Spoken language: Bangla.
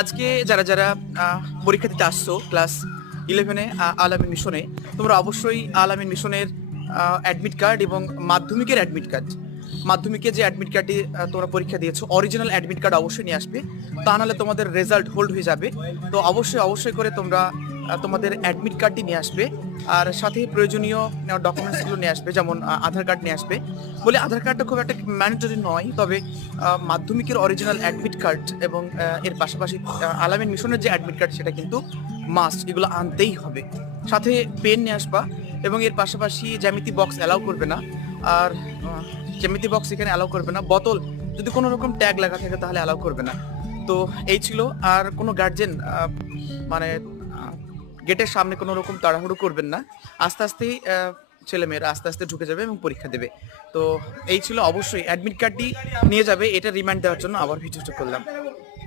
আজকে যারা যারা পরীক্ষা দিতে আসছো ক্লাস 11-এ আল-আমিন মিশনে, তোমরা অবশ্যই আল-আমিন মিশনের অ্যাডমিট কার্ড এবং মাধ্যমিকের অ্যাডমিট কার্ড, মাধ্যমিকে যে অ্যাডমিট কার্ডটি তোমরা পরীক্ষা দিয়েছো অরিজিনাল অ্যাডমিট কার্ড অবশ্যই নিয়ে আসবে। তা নাহলে তোমাদের রেজাল্ট হোল্ড হয়ে যাবে। তো অবশ্যই অবশ্যই করে তোমরা তোমাদের অ্যাডমিট কার্ডটি নিয়ে আসবে, আর সাথে প্রয়োজনীয় ডকুমেন্টসগুলো নিয়ে আসবে, যেমন আধার কার্ড নিয়ে আসবে। বলে আধার কার্ডটা খুব একটা ম্যান্ডেটরি নয়, তবে মাধ্যমিকের অরিজিনাল অ্যাডমিট কার্ড এবং এর পাশাপাশি আল-আমিন মিশনের যে অ্যাডমিট কার্ড সেটা কিন্তু মাস্ট, এগুলো আনতেই হবে। সাথে পেন নিয়ে আসবা, এবং এর পাশাপাশি জ্যামিতি বক্স অ্যালাউ করবে না। আর জ্যামিতি বক্স এখানে অ্যালাউ করবে না। বোতল যদি কোনো রকম ট্যাগ লাগা থাকে তাহলে অ্যালাউ করবে না। তো এই ছিল। আর কোনো গার্জেন মানে গেটের সামনে কোনো রকম তাড়াহুড়ো করবেন না। আস্তে আস্তেই ছেলেমেয়েরা আস্তে আস্তে ঢুকে যাবে এবং পরীক্ষা দেবে। তো এই ছিল। অবশ্যই অ্যাডমিট কার্ডটি নিয়ে যাবে, এটা রিমাইন্ড দেওয়ার জন্য আবার ভিডিওটা করলাম।